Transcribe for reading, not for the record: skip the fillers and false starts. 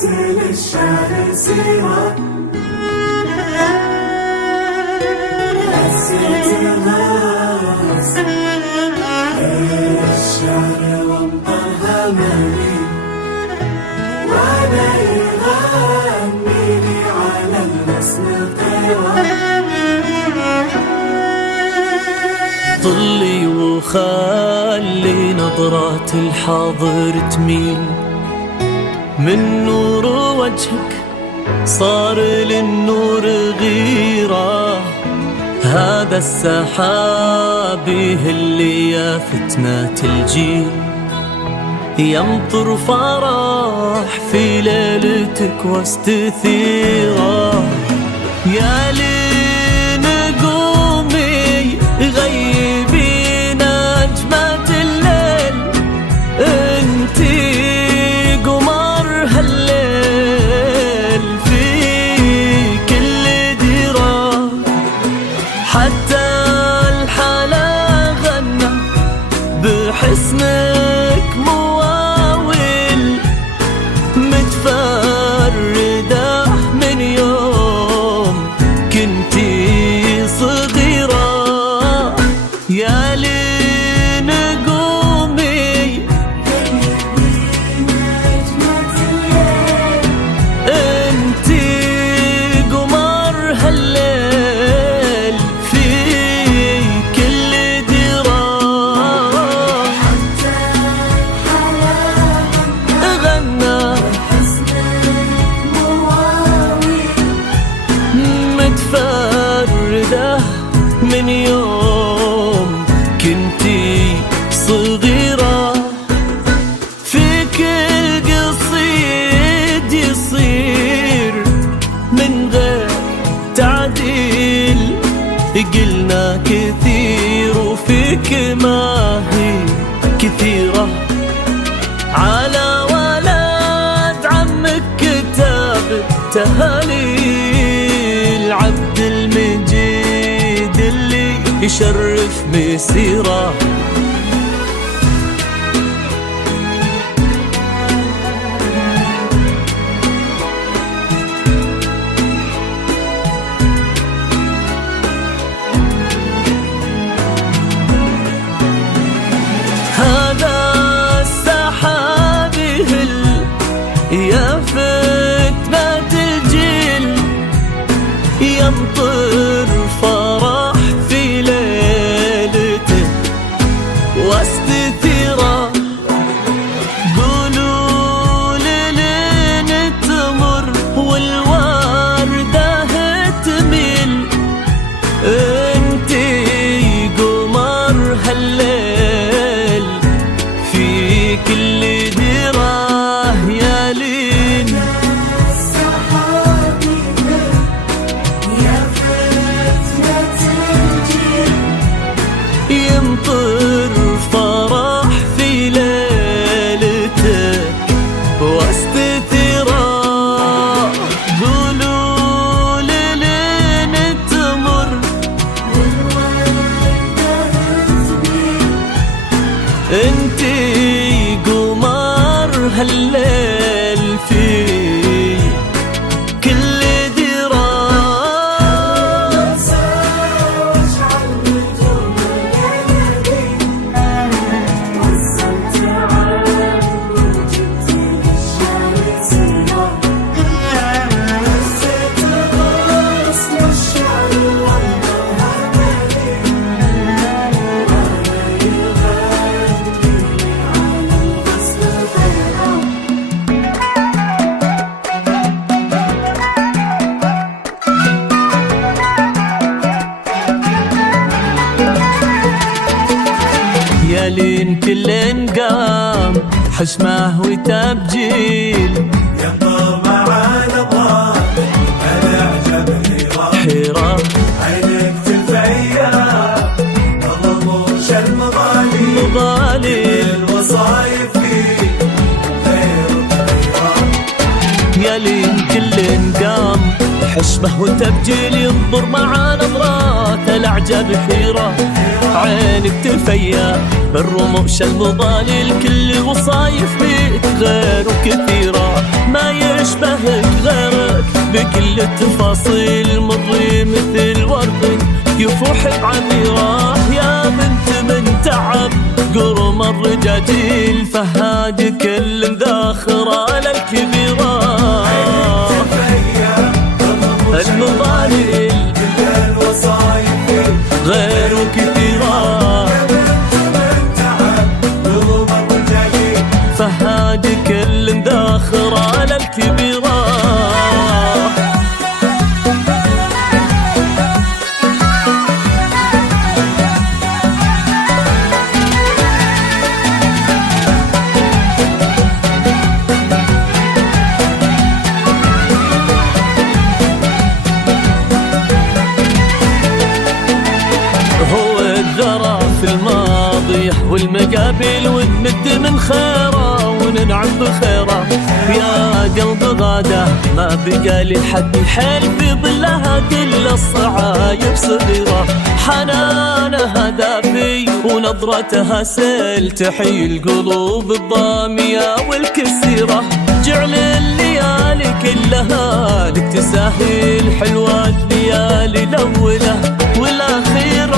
رسمت للشعر سيرة، رسمت الراس الشعر وامطرها مالي، وانا يغنيني على الرسم الطيرة. ظلي وخلي نظرات الحاضر تميل، من نور وجهك صار للنور غيرة، هذا السحاب يهل يا فتنة الجيل، يمطر فرح في ليلتك واستثيرة. يا لين قومي غيبي نجمة الليل، انتي قمر هالليل في كل ديرة، حتى الحلا غنى بحسنك مواويل، متفردة من يوم كنتي صغيرة. يا لين قومي انتي قمر هالليل في كل ديرة، حتى الحلا غنى حسنك مواويل، متفردة من يوم كنتي صغيرة. في كل قصيد يصير من غير تعديل، قلنا كثير وفيك ما هي كثيرة، على ولد عمك كتاب تهاليل، عبد المجيد اللي يشرف مسيرة. هذا السحاب يهل يا فتنة الجيل، يمطر فرح في ليلته واستثيرة. قولوا لين تمر والوردة تميل، انتي قمر هالليل في كل ديرة. يا لين السحاب يا فتنة الجيل، يمطر فرح في ليلتك واستثيرة. قولوا لين تمر والوردة تميل، انتي قمر هالليل في كل ديرة. واشعل نجوم الليالي، وصلت عني وجبت للشعر سيرة، رسمت رسم الشعر وامطرها مالي، وانا يغنيني على الرسم طيرة. يا لين كل قام حشمه وتبجيل، ينظر معانا الله الأعجب حيرة عينك تفيا الرموش المغالي، الوصايف فيك خير خيرة. يا لين كل قام حشمه وتبجيل، ينظر مع نظرات الأعجب حيرة، عينك تفيا بالرموش المضالي، الكل وصايف بيك غير كثيرة، ما يشبه بكل التفاصيل مري مثل ورد يفوح بعميره. يا بنت من تعب قرم الرجاجيل فهاد كل مذاخره للكبيره. المظالم كل الوصايف غير كثيره فهاد كل مذاخره للكبيره. في الماضي والمقابل ونمد من خيره وننعم بخيره. يا قلب غاده ما بقى لي حد الحيل في ظلها كل الصعايب صغيره. حنانها دافي ونظرتها سيل تحيي القلوب الضاميه والكسيره. جعل الليالي كلها لك تساهل حلوات ليالي الاولى والاخيره.